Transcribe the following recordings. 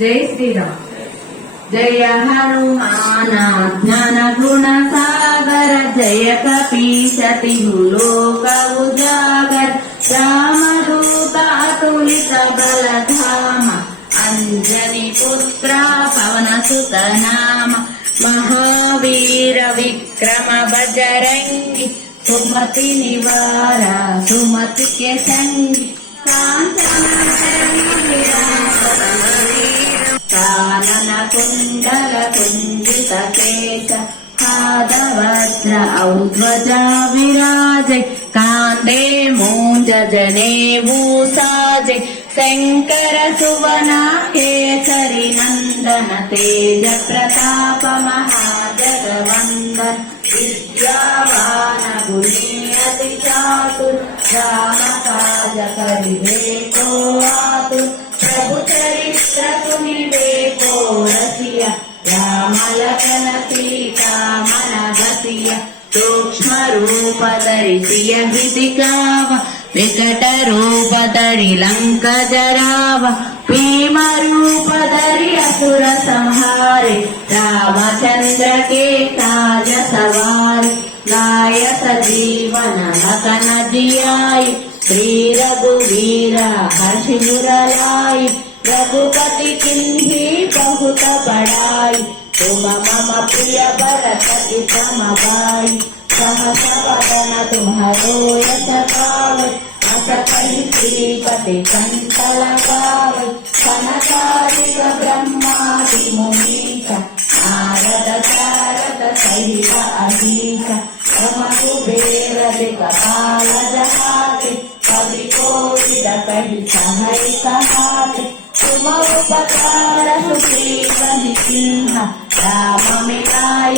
जय श्रीराम। जय हनुमान ज्ञान गुण सागर, जय कपीशति लोक उजागर, रामदूत अतुलित बलधाम, अंजनी पुत्र पवन सुत नाम, महावीर विक्रम बजरंगी, सुमति निवार सुमति के संगी, कानन कुंडल कुंजित केश, पादवज्र औध्वजा विराजे, कांधे मूंज जनेऊ साजे, शंकर सुवन केसरी नंदन, तेज प्रताप महाजगवंदन, विद्यावान गुणी अति चातुर, राम काज करिबे को आतुर, प्रभु चरित्र सुनिबे को रसिया, राम लखन सीता मन बसिया, सूक्ष्म रूप धरिसिय हिदिगाव, विकट रूप धरि लंक जराव, भीम रूप धरि असुर संहारे, रामचंद्र के काज सवारे, लाय सजीवन लखन जियाय, श्री रघुवीर हर्षि मुरलाई, रघुपति किन्ही बहुत बड़ाई, तुम मम प्रिय भरत सम भाई, सहस वदन तुम्हारो यश गावै, अस कहि श्रीपति कंठ लगावै, सनकादिक ब्रह्मादि मुनीसा, नारद शारद सहित अहिसा, ब्रह्म कुबेर दिक्पाल जहाते, कवि कोविद कहि सहै कहाते, तुम उपकार सुग्रीव निसिंह, राम मिलाय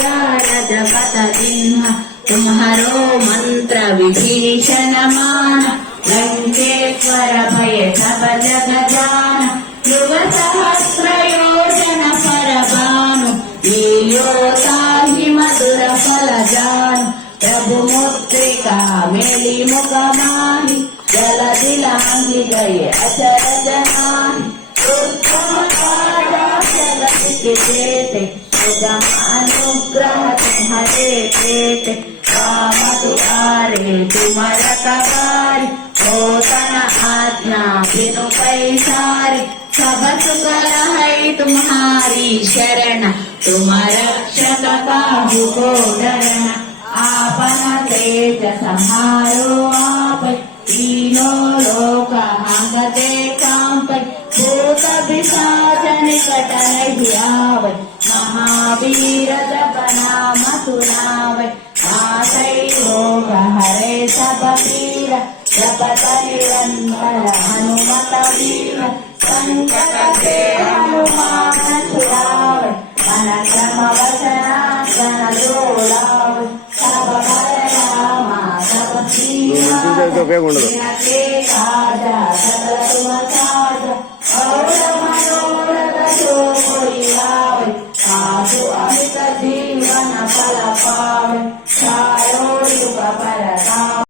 जगत जिन्ह, तुम्हारो मंत्र विभीषण मान, लंकेश्वर भय सब जग जान, युग सहस्र योजन पर भानु, लील्यो ताहि मधुर फल जानु, प्रभु मुद्रिका मेली मुख माहि, जलधि लांघि गए अचरज नाहि, उत्तम कार्य जगति के जेते, सुगम अनुग्रह तुम्हारे पेटे, राम दुआरे तुम रखवारे, होतन आज्ञा बिनु पैसारे, सब सुख है तुम्हारी शरण, तुम रक्षक काहू को डरना, आपन तेज समारो आप, तीनों लोक हांगते कांपै, भूत पिशाच निकट नहीं आवै, महावीर जप नाम सुनावै, नासै रोग हरै सब पीरा, जपत निरंतर हनुमत वीर, संकट ते हनुमान छुड़ावै, मन क्रम वचना जन जोड़ावै, सब भय रामा सब